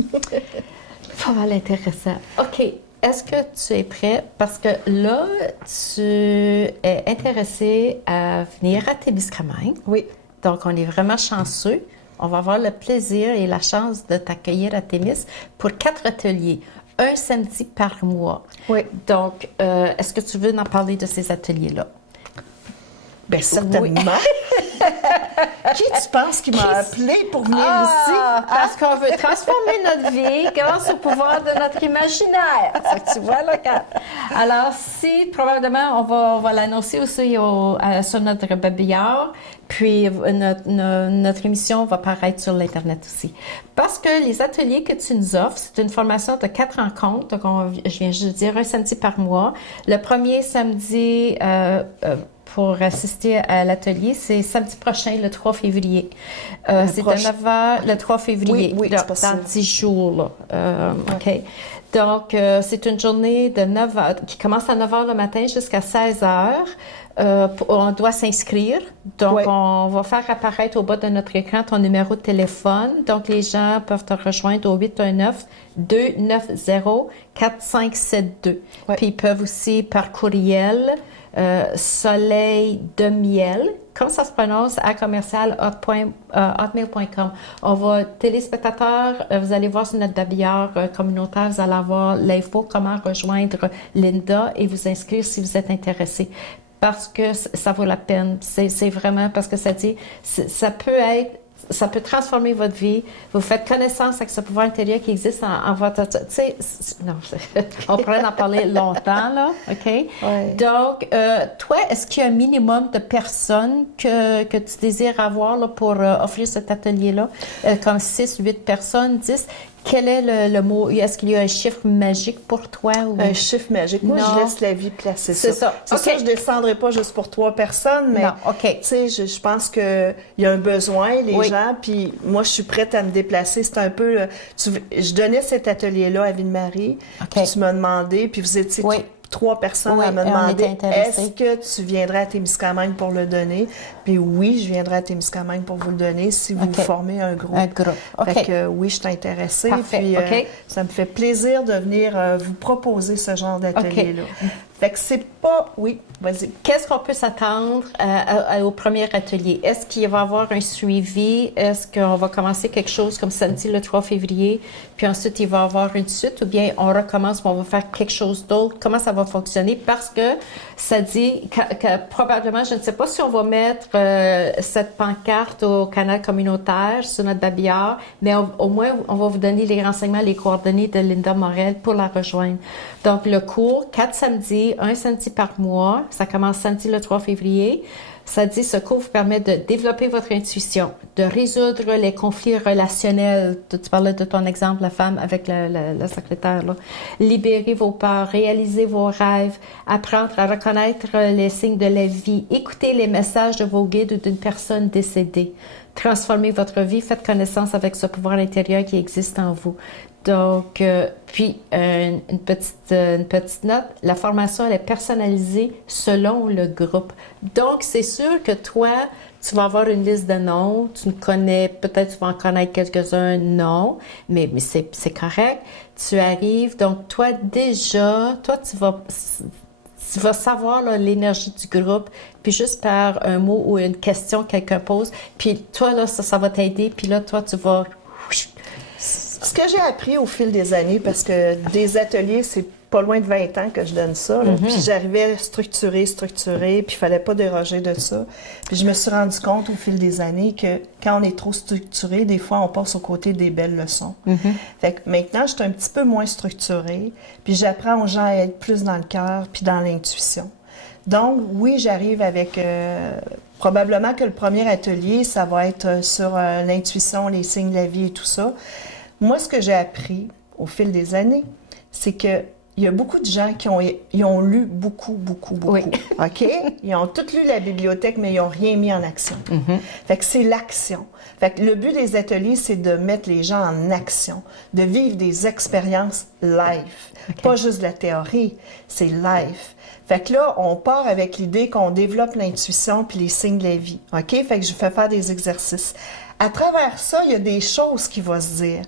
Pas mal intéressant. OK. Est-ce que tu es prêt? Parce que là, tu es intéressé à venir à Témiscamingue. Oui. Donc, on est vraiment chanceux. On va avoir le plaisir et la chance de t'accueillir à Témis pour 4 ateliers. un samedi par mois. Oui. Donc, est-ce que tu veux en parler de ces ateliers-là? Bien, certainement. Qui tu penses qui m'a appelé pour venir ici? Parce qu'on veut transformer notre vie grâce au pouvoir de notre imaginaire. Ça, tu vois, là, Alors, si, probablement, on va l'annoncer aussi sur notre babillard, puis notre émission va paraître sur l'Internet aussi. Parce que les ateliers que tu nous offres, c'est une formation de 4 rencontres, donc je viens juste de dire un samedi par mois. Le premier samedi pour assister à l'atelier, c'est samedi prochain, le 3 février. C'est de 9h, le 3 février, oui, là, dans 10 jours. Là. OK. Donc, c'est une journée de 9h, qui commence à 9h le matin jusqu'à 16h. On doit s'inscrire. Donc, on va faire apparaître au bas de notre écran ton numéro de téléphone. Donc, les gens peuvent te rejoindre au 819-290-4572. Puis, ils peuvent aussi par courriel soleil de miel, comme ça se prononce, à commercial@hotmail.com. On va, téléspectateurs, vous allez voir sur notre babillard communautaire, vous allez avoir l'info comment rejoindre Linda et vous inscrire si vous êtes intéressé. Parce que ça vaut la peine. C'est vraiment parce que ça dit, ça peut transformer votre vie. Vous faites connaissance avec ce pouvoir intérieur qui existe en votre... Tu sais, non, on pourrait en parler longtemps, là, OK? Ouais. Donc, toi, est-ce qu'il y a un minimum de personnes que tu désires avoir là, pour offrir cet atelier-là? Comme 6, 8 personnes, 10? Quel est le mot? Est-ce qu'il y a un chiffre magique pour toi? Ou... Un chiffre magique. Moi, je laisse la vie placer ça. C'est ça. C'est ça, je ne descendrai pas juste pour 3 personnes, mais non, OK. Tu sais, je pense qu'il y a un besoin, les gens, puis moi, je suis prête à me déplacer. C'est un peu... je donnais cet atelier-là à Ville-Marie, puis tu m'as demandé, puis vous étiez 3 personnes à me demander est-ce que tu viendrais à Témiscamingue pour le donner? Puis oui, je viendrai à Témiscamingue pour vous le donner si vous formez un groupe. Un groupe. OK. Fait que oui, je suis intéressée. Parfait. Puis ça me fait plaisir de venir vous proposer ce genre d'atelier-là. Fait que c'est pas... Oui, vas-y. Qu'est-ce qu'on peut s'attendre au premier atelier? Est-ce qu'il va y avoir un suivi? Est-ce qu'on va commencer quelque chose comme samedi le 3 février, puis ensuite il va y avoir une suite, ou bien on recommence, mais on va faire quelque chose d'autre? Comment ça va fonctionner? Parce que ça dit que probablement, je ne sais pas si on va mettre cette pancarte au canal communautaire sur notre babillard, mais au moins, on va vous donner les renseignements, les coordonnées de Linda Morel pour la rejoindre. Donc, le cours, 4 samedis, un samedi par mois. Ça commence samedi le 3 février. Ça dit, ce cours vous permet de développer votre intuition, de résoudre les conflits relationnels. Tu parlais de ton exemple, la femme avec la secrétaire, là. Libérer vos peurs, réaliser vos rêves, apprendre à reconnaître les signes de la vie, écouter les messages de vos guides ou d'une personne décédée. Transformer votre vie, faites connaissance avec ce pouvoir intérieur qui existe en vous. Donc, puis, une petite note, la formation, elle est personnalisée selon le groupe. Donc, c'est sûr que toi, tu vas avoir une liste de noms, tu me connais, peut-être tu vas en connaître quelques-uns, non, mais c'est correct. Tu arrives, donc toi, déjà, toi, tu vas savoir là, l'énergie du groupe, puis juste par un mot ou une question que quelqu'un pose, puis toi, là, ça va t'aider, puis là, toi, tu vas... Ce que j'ai appris au fil des années, parce que des ateliers, c'est pas loin de 20 ans que je donne ça, là, puis j'arrivais structuré, puis il fallait pas déroger de ça. Puis je me suis rendu compte au fil des années que quand on est trop structuré, des fois, on passe aux côtés des belles leçons. Fait que maintenant, je suis un petit peu moins structurée, puis j'apprends aux gens à être plus dans le cœur, puis dans l'intuition. Donc, oui, j'arrive avec... probablement que le premier atelier, ça va être sur l'intuition, les signes de la vie et tout ça. Moi, ce que j'ai appris au fil des années, c'est que il y a beaucoup de gens qui ont lu beaucoup. Oui. OK? Ils ont tous lu la bibliothèque, mais ils n'ont rien mis en action. Fait que c'est l'action. Fait que le but des ateliers, c'est de mettre les gens en action, de vivre des expériences live. Pas juste de la théorie, c'est live. Fait que là, on part avec l'idée qu'on développe l'intuition puis les signes de la vie. OK? Fait que je fais faire des exercices. À travers ça, il y a des choses qui vont se dire.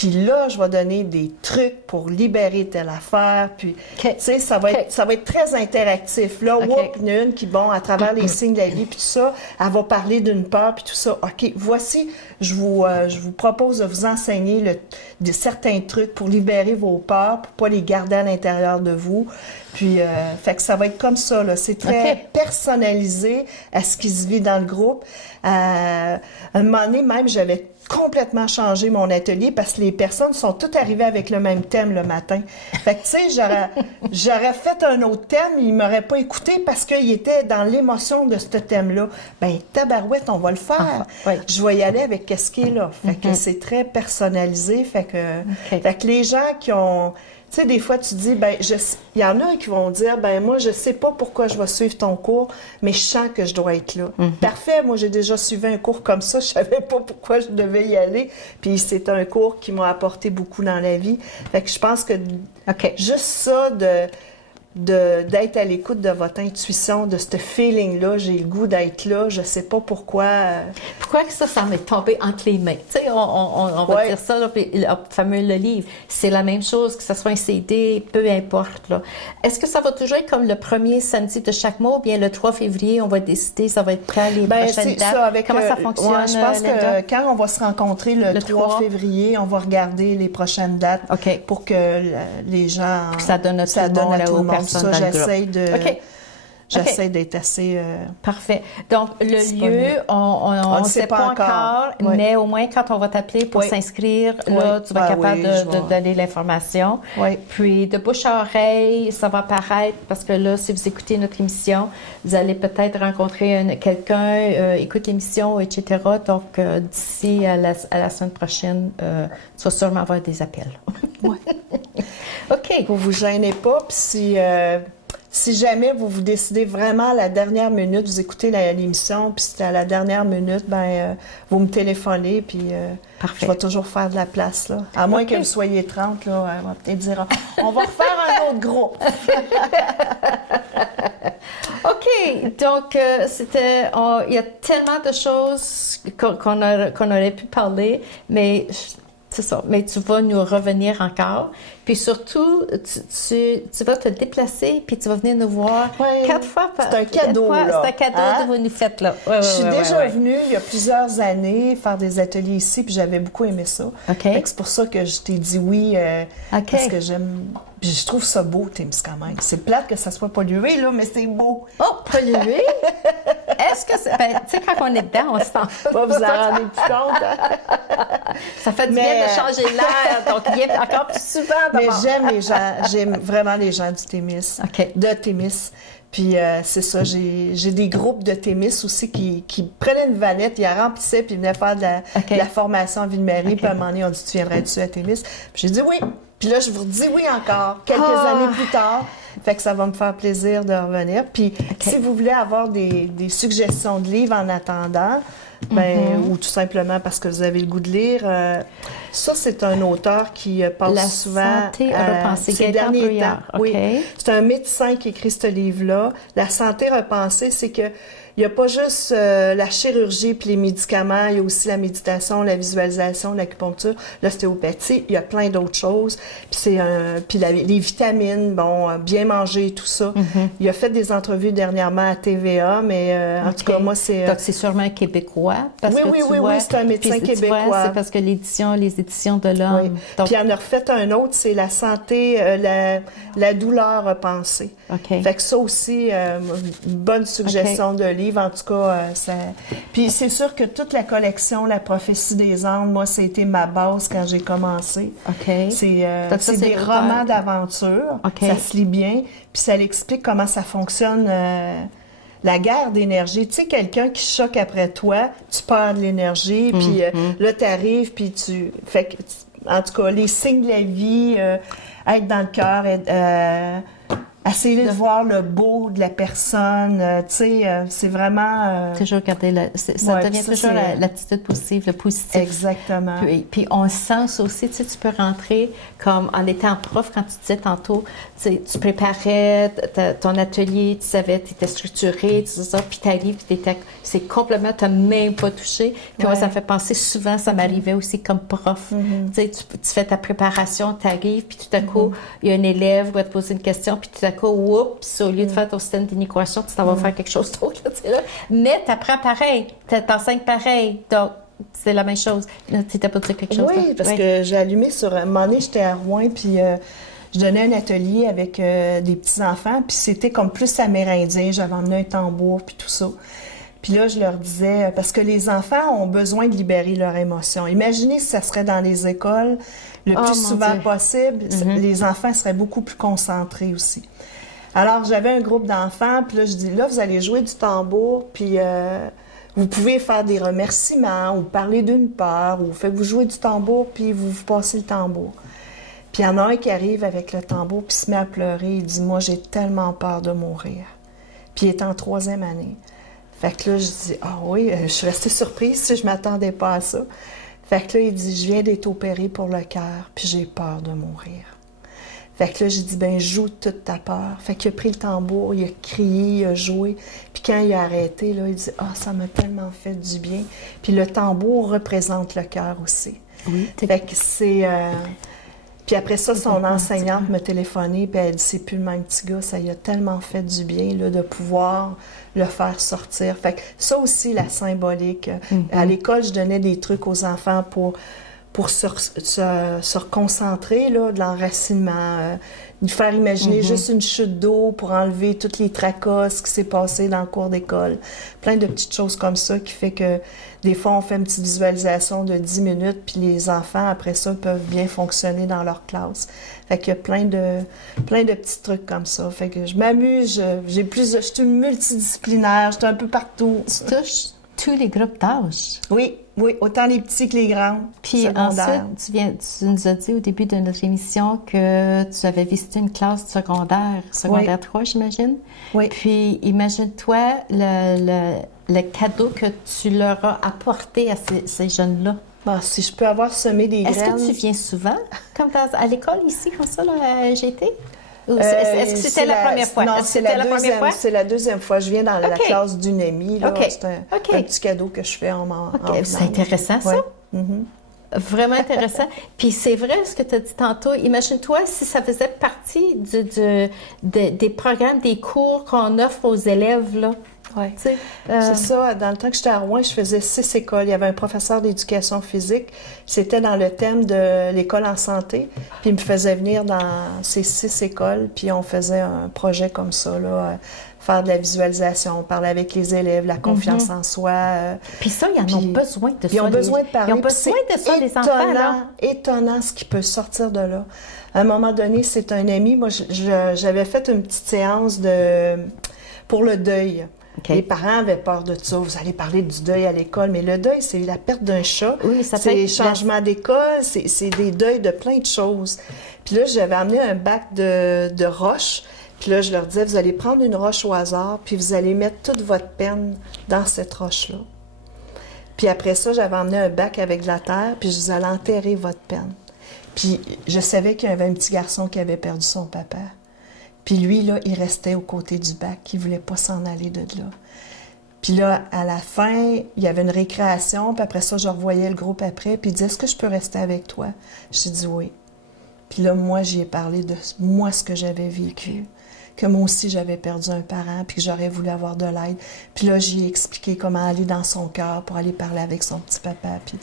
Puis là, je vais donner des trucs pour libérer telle affaire. Puis, OK. tu sais, ça va être très interactif. Là, whoop, il y en a une qui, bon, à travers les signes de la vie, puis tout ça, elle va parler d'une peur, puis tout ça. OK, voici, je vous propose de vous enseigner certains trucs pour libérer vos peurs, pour pas les garder à l'intérieur de vous. Puis, fait que ça va être comme ça, là. C'est très personnalisé à ce qui se vit dans le groupe. À un moment donné, même, j'avais complètement changé mon atelier parce que les personnes sont toutes arrivées avec le même thème le matin. Fait que, tu sais, j'aurais fait un autre thème, ils m'auraient pas écouté parce qu'ils étaient dans l'émotion de ce thème-là. Ben, tabarouette, on va le faire. Je vais y aller avec qu'est-ce qui est là. Fait que c'est très personnalisé. Fait que les gens qui ont... Tu sais, des fois, tu dis, ben, il y en a qui vont dire, ben, moi, je sais pas pourquoi je vais suivre ton cours, mais je sens que je dois être là. Parfait, moi, j'ai déjà suivi un cours comme ça, je savais pas pourquoi je devais y aller, puis c'est un cours qui m'a apporté beaucoup dans la vie. Fait que je pense que juste ça d'être à l'écoute de votre intuition, de ce feeling-là, j'ai le goût d'être là, je sais pas pourquoi. Pourquoi que ça m'est tombé entre les mains? Tu sais, on va dire ça, là, puis le fameux le livre, c'est la même chose, que ce soit un CD, peu importe, là. Est-ce que ça va toujours être comme le premier samedi de chaque mois, ou bien le 3 février, on va décider, ça va être quand les prochaines dates? Ça, avec, comment ça fonctionne? Ouais, je pense que quand on va se rencontrer le 3 février, on va regarder les prochaines dates pour que les gens... Ça donne à tout le monde. Ça, j'essaie d'être assez... Parfait. Donc, le lieu, on ne sait pas encore, mais au moins, quand on va t'appeler pour s'inscrire, là, tu vas être capable de donner l'information. Puis, de bouche à oreille, ça va apparaître, parce que là, si vous écoutez notre émission, vous allez peut-être rencontrer quelqu'un, écoute l'émission, etc. Donc, d'ici à la semaine prochaine, tu vas sûrement avoir des appels. OK. Vous vous gênez pas, puis si jamais vous décidez vraiment à la dernière minute, vous écoutez l'émission, puis c'est à la dernière minute, ben vous me téléphonez, puis je vais toujours faire de la place, là. À moins que vous soyez 30, là, on va peut-être dire, on va refaire un autre groupe. OK. Donc, il y a tellement de choses qu'on aurait pu parler, mais... C'est ça. Mais tu vas nous revenir encore. Puis surtout, tu vas te déplacer, puis tu vas venir nous voir 4 fois par... C'est un cadeau, là. C'est un cadeau que vous nous faites, là. Je suis déjà venue, il y a plusieurs années, faire des ateliers ici, puis j'avais beaucoup aimé ça. C'est pour ça que je t'ai dit oui, parce que j'aime... Puis je trouve ça beau, Témiscamingue. C'est plate que ça soit pollué, là, mais c'est beau. Oh, pollué? Est-ce que c'est... Ben, tu sais, quand on est dedans, on se sent... Vous en rendez plus compte, hein? Ça fait du bien de changer l'air, donc il vient encore plus souvent. Mais j'aime les gens, j'aime vraiment les gens du Témis, de Témis. Puis c'est ça, j'ai des groupes de Témis aussi qui prenaient une vanette, ils la remplissaient, puis ils venaient faire de la formation en Ville-Marie. Puis à un moment donné, on dit, tu viendrais-tu à Témis? Puis j'ai dit oui. Puis là, je vous redis oui encore, quelques années plus tard. Fait que ça va me faire plaisir de revenir. Puis si vous voulez avoir des suggestions de livres en attendant, ou tout simplement parce que vous avez le goût de lire, ça, c'est un auteur qui passe souvent ces derniers temps. Oui. C'est un médecin qui écrit ce livre-là. La santé repensée, c'est que il n'y a pas juste la chirurgie puis les médicaments, il y a aussi la méditation, la visualisation, l'acupuncture, l'ostéopathie, il y a plein d'autres choses. Puis les vitamines, bien manger, tout ça. Il a fait des entrevues dernièrement à TVA, mais en tout cas, moi, c'est... Donc, c'est sûrement un Québécois? Oui, c'est un médecin québécois. C'est parce que les éditions de l'homme... Oui. Donc... Puis il en a refait un autre, c'est la santé, la douleur repensée. Fait que ça aussi, une bonne suggestion de livre. En tout cas, Puis c'est sûr que toute la collection La prophétie des anges, moi, c'était ma base quand j'ai commencé. C'est des romans d'aventure. Ça se lit bien. Puis ça l'explique comment ça fonctionne, la guerre d'énergie. Tu sais, quelqu'un qui choque après toi, tu perds de l'énergie, puis là, tu arrives, puis tu... Fait que, en tout cas, les signes de la vie, être dans le cœur, essayer de voir le beau de la personne, tu sais, c'est vraiment... Toujours garder ça ouais, devient toujours l'attitude positive, le positif. Exactement. Puis on sent ça aussi, tu sais, tu peux rentrer comme en étant prof, quand tu disais tantôt, tu préparais ton atelier, tu savais, tu étais structuré, tout ça, puis tu arrives, c'est complètement, tu n'as même pas touché. Puis moi, ça me fait penser souvent, ça m'arrivait aussi comme prof. Tu sais, tu fais ta préparation, tu arrives, puis tout à coup, il y a un élève qui va te poser une question, puis tout à coup, oups, au lieu de faire ton système d'inéquation, tu t'en vas faire quelque chose d'autre, tu sais, là. Mais tu apprends pareil, tu enseignes pareil, donc c'est la même chose. Tu n'étais pas dire quelque chose? Oui, parce que j'ai allumé sur... un moment donné, j'étais à Rouen, puis je donnais un atelier avec des petits-enfants, puis c'était comme plus amérindien. J'avais emmené un tambour, puis tout ça. Puis là, je leur disais... Parce que les enfants ont besoin de libérer leurs émotions. Imaginez si ça serait dans les écoles le plus souvent possible. Les enfants seraient beaucoup plus concentrés aussi. Alors, j'avais un groupe d'enfants, puis là, je dis, là, vous allez jouer du tambour, puis vous pouvez faire des remerciements ou parler d'une peur, ou fait que vous jouez du tambour, puis vous passez le tambour. Puis il y en a un qui arrive avec le tambour, puis se met à pleurer. Il dit, moi, j'ai tellement peur de mourir. Puis il est en 3e année. Fait que là, je dis, ah oui, je suis restée surprise si je m'attendais pas à ça. Fait que là, il dit, je viens d'être opéré pour le cœur, puis j'ai peur de mourir. Fait que là, j'ai dit, ben joue toute ta peur. Fait qu'il a pris le tambour, il a crié, il a joué. Puis quand il a arrêté, là, il dit, ah, ça m'a tellement fait du bien. Puis le tambour représente le cœur aussi. Oui. Fait que c'est... Puis après ça, son enseignante m'a téléphoné, puis elle dit, c'est plus le même petit gars, ça lui a tellement fait du bien, là, de pouvoir le faire sortir. Fait que ça aussi, la symbolique. À l'école, je donnais des trucs aux enfants pour se reconcentrer, là, de l'enracinement, lui faire imaginer juste une chute d'eau pour enlever toutes les tracas, ce qui s'est passé dans le cours d'école. Plein de petites choses comme ça qui fait que des fois, on fait une petite visualisation de 10 minutes, puis les enfants, après ça, peuvent bien fonctionner dans leur classe. Fait qu'il y a plein de petits trucs comme ça. Fait que je m'amuse, je suis multidisciplinaire, je suis un peu partout. Tu touches tous les groupes d'âge. Oui, autant les petits que les grands. Puis secondaires. ensuite, tu nous as dit au début de notre émission que tu avais visité une classe secondaire 3, j'imagine. Oui. Puis imagine-toi le cadeau que tu leur as apporté à ces jeunes-là. Bon, si je peux avoir semé des graines... Est-ce que tu viens souvent, comme à l'école ici, comme ça, là, à GT? Est-ce que c'était la première fois? Non, c'est la deuxième fois. Je viens dans la classe d'une amie. C'est un petit cadeau que je fais en C'est intéressant, ça. Vraiment intéressant. Puis c'est vrai ce que tu as dit tantôt. Imagine-toi si ça faisait partie des programmes, des cours qu'on offre aux élèves, là. Oui. C'est ça. Dans le temps que j'étais à Rouen, je faisais 6 écoles. Il y avait un professeur d'éducation physique. C'était dans le thème de l'école en santé. Puis il me faisait venir dans ces 6 écoles. Puis on faisait un projet comme ça, là, faire de la visualisation, parler avec les élèves, la confiance en soi. Puis ça, ils en ont besoin de ça. Ils ont besoin de parler. Ils ont besoin de ça, les enfants, là. Étonnant ce qui peut sortir de là. À un moment donné, c'est un ami. Moi, j'avais fait une petite séance pour le deuil. Okay. Les parents avaient peur de ça. Vous allez parler du deuil à l'école, mais le deuil, c'est la perte d'un chat. Oui, ça c'est les changements d'école, c'est des deuils de plein de choses. Puis là, j'avais amené un bac de roches. Puis là, je leur disais, vous allez prendre une roche au hasard, puis vous allez mettre toute votre peine dans cette roche-là. Puis après ça, j'avais emmené un bac avec de la terre, puis je vous allez enterrer votre peine. Puis je savais qu'il y avait un petit garçon qui avait perdu son papa. Puis lui, là, il restait aux côtés du bac. Il ne voulait pas s'en aller de là. Puis là, à la fin, il y avait une récréation. Puis après ça, je revoyais le groupe après. Puis il disait, est-ce que je peux rester avec toi? J'ai dit oui. Puis là, moi, j'y ai parlé de moi, ce que j'avais vécu. Que moi aussi, j'avais perdu un parent. Puis que j'aurais voulu avoir de l'aide. Puis là, j'y ai expliqué comment aller dans son cœur pour aller parler avec son petit papa. Puis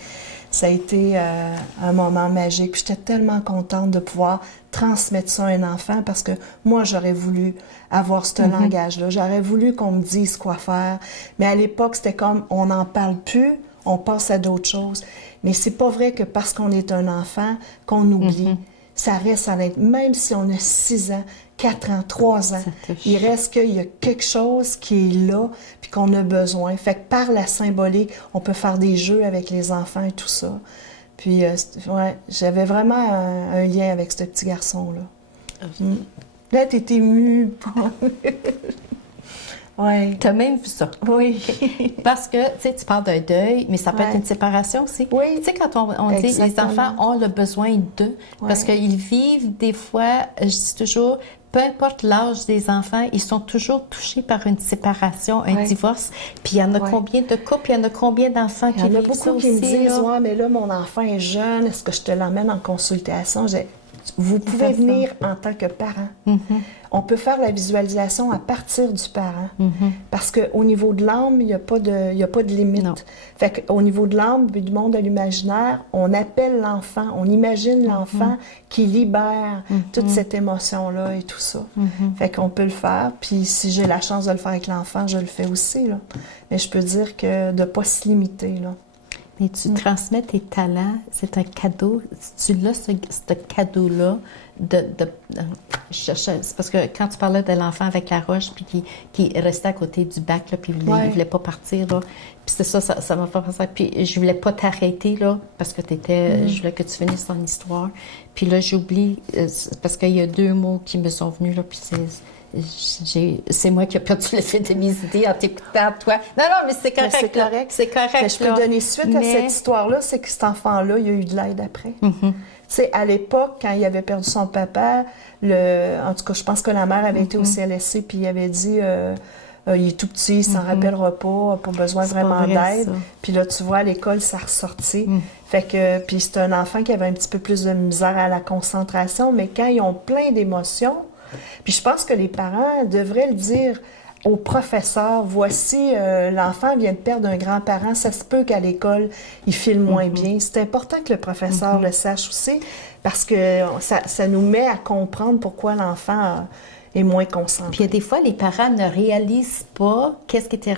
ça a été un moment magique. Puis j'étais tellement contente de pouvoir transmettre ça à un enfant parce que moi, j'aurais voulu avoir ce langage-là. J'aurais voulu qu'on me dise quoi faire. Mais à l'époque, c'était comme, on n'en parle plus, on passe à d'autres choses. Mais c'est pas vrai que parce qu'on est un enfant, qu'on oublie. Ça reste à l'être. Même si on a 6 ans, 4 ans, 3 ans, il reste qu'il y a quelque chose qui est là puis qu'on a besoin. Fait que par la symbolique, on peut faire des jeux avec les enfants et tout ça. Puis, j'avais vraiment un lien avec ce petit garçon-là. Là, t'es émue. Oui. Tu as même vu ça. Oui. Parce que, tu sais, tu parles d'un deuil, mais ça peut être une séparation aussi. Oui. Tu sais, quand on dit les enfants ont le besoin d'eux, parce qu'ils vivent des fois, je dis toujours, peu importe l'âge des enfants, ils sont toujours touchés par une séparation, un divorce. Puis il y en a combien de couples, il y en a combien d'enfants qui vivent ça aussi? Il y en a beaucoup qui me disent, ouais, mais là, mon enfant est jeune, est-ce que je te l'emmène en consultation? Vous pouvez venir en tant que parent. On peut faire la visualisation à partir du parent. Parce qu'au niveau de l'âme, il n'y a pas de limite. Non. Fait qu'au niveau de l'âme et du monde de l'imaginaire, on appelle l'enfant, on imagine l'enfant qui libère toute cette émotion-là et tout ça. Fait qu'on peut le faire. Puis si j'ai la chance de le faire avec l'enfant, je le fais aussi, là. Mais je peux dire que de ne pas se limiter, là. Mais tu transmets tes talents, c'est un cadeau. Tu as ce cadeau-là c'est parce que quand tu parlais de l'enfant avec la roche, puis qui restait à côté du bac, là, puis il ne voulait pas partir, là. Puis c'est ça m'a fait penser. Puis je voulais pas t'arrêter, là, parce que je voulais que tu finisses ton histoire. Puis là, j'oublie, parce qu'il y a 2 mots qui me sont venus, là, puis c'est moi qui ai perdu le fil de mes idées en t'écoutant, toi. Non, mais c'est correct. C'est correct. C'est correct. Mais je peux donner suite à cette histoire-là, c'est que cet enfant-là, il a eu de l'aide après. Tu sais, à l'époque, quand il avait perdu son papa, en tout cas, je pense que la mère avait été au CLSC, puis il avait dit, il est tout petit, il s'en rappellera pas besoin vraiment d'aide. Puis là, tu vois, à l'école, ça ressortit. Fait que, puis c'est un enfant qui avait un petit peu plus de misère à la concentration, mais quand ils ont plein d'émotions, puis je pense que les parents devraient le dire au professeur, voici, l'enfant vient de perdre un grand-parent, ça se peut qu'à l'école, il file moins bien. C'est important que le professeur le sache aussi, parce que ça nous met à comprendre pourquoi l'enfant est moins concentré. Puis il y a des fois, les parents ne réalisent pas qu'est-ce qui était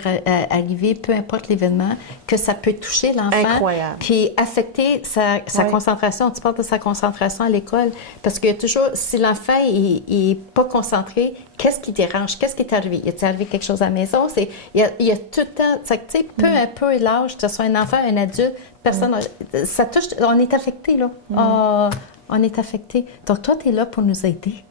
arrivé, peu importe l'événement, que ça peut toucher l'enfant. Incroyable. Puis affecter sa concentration. Tu parles de sa concentration à l'école. Parce qu'il y a toujours, si l'enfant n'est pas concentré, qu'est-ce qui dérange? Qu'est-ce qui est arrivé? Y a-t-il arrivé quelque chose à la maison? Il y a tout le temps, tu sais, peu à peu l'âge, que ce soit un enfant, un adulte, personne, ça touche, on est affecté, là. On est affecté. Donc toi, tu es là pour nous aider.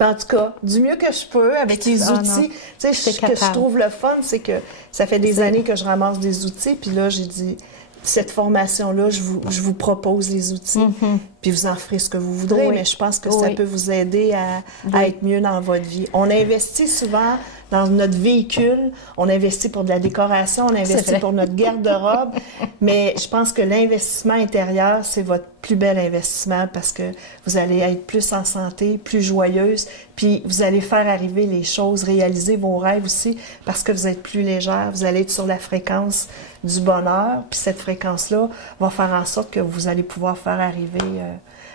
En tout cas, du mieux que je peux, avec les outils. Tu sais, ce que je trouve le fun, c'est que ça fait des années que je ramasse des outils, puis là, j'ai dit, cette formation-là, je vous propose les outils, puis vous en ferez ce que vous voudrez, mais je pense que ça peut vous aider à être mieux dans votre vie. On investit souvent dans notre véhicule, on investit pour de la décoration, on investit pour notre garde-robe, mais je pense que l'investissement intérieur, c'est votre plus bel investissement parce que vous allez être plus en santé, plus joyeuse, puis vous allez faire arriver les choses, réaliser vos rêves aussi parce que vous êtes plus légère, vous allez être sur la fréquence du bonheur, puis cette fréquence-là va faire en sorte que vous allez pouvoir faire arriver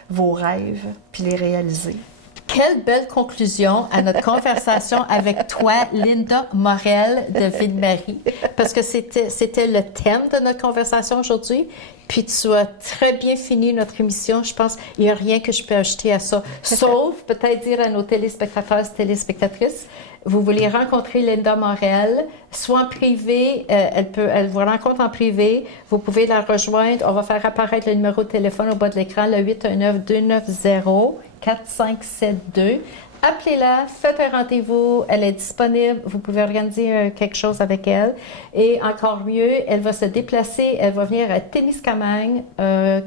vos rêves, puis les réaliser. Quelle belle conclusion à notre conversation avec toi, Linda Morel de Ville-Marie, parce que c'était le thème de notre conversation aujourd'hui. Puis tu as très bien fini notre émission. Je pense qu'il n'y a rien que je peux ajouter à ça, sauf peut-être dire à nos téléspectateurs et téléspectatrices, vous voulez rencontrer Linda Morel, soit en privé, elle vous rencontre en privé, vous pouvez la rejoindre. On va faire apparaître le numéro de téléphone au bas de l'écran, le 819-290-4572. Appelez-la, faites un rendez-vous, elle est disponible, vous pouvez organiser quelque chose avec elle. Et encore mieux, elle va se déplacer, elle va venir à Témiscamingue 4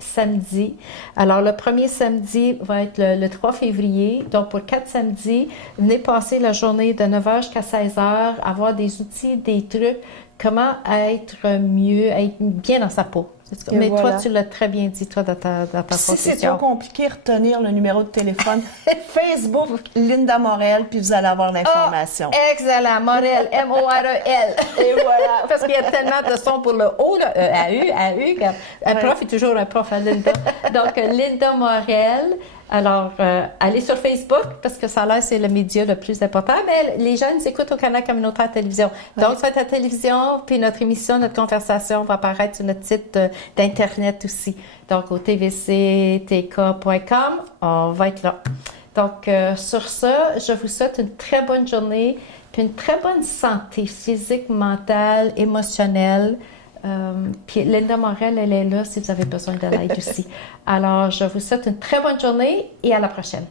samedis. Alors, le premier samedi va être le 3 février. Donc, pour 4 samedis, venez passer la journée de 9h jusqu'à 16h, avoir des outils, des trucs, comment être mieux, être bien dans sa peau. Mais voilà. Toi, tu l'as très bien dit, toi, dans ta Si c'est trop compliqué, retenir le numéro de téléphone, Facebook, Linda Morel, puis vous allez avoir l'information. Oh, excellent, Morel, M-O-R-E-L. Et voilà, parce qu'il y a tellement de sons pour le O, là, A-U. Un prof est toujours un prof à Linda. Donc, Linda Morel. Alors, allez sur Facebook, parce que ça a l'air, c'est le média le plus important. Mais les jeunes écoutent au canal communautaire télévision. Donc, sur la télévision, puis notre émission, notre conversation va apparaître sur notre site d'Internet aussi. Donc, au tvctk.com, on va être là. Donc, sur ça, je vous souhaite une très bonne journée, puis une très bonne santé physique, mentale, émotionnelle. Puis Linda Morel, elle est là si vous avez besoin de l'aide aussi. Alors, je vous souhaite une très bonne journée et à la prochaine.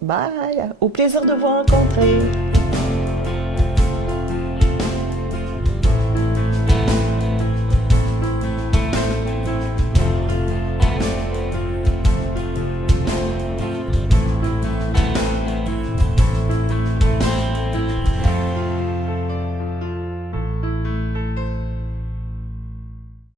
Bye! Au plaisir de vous rencontrer!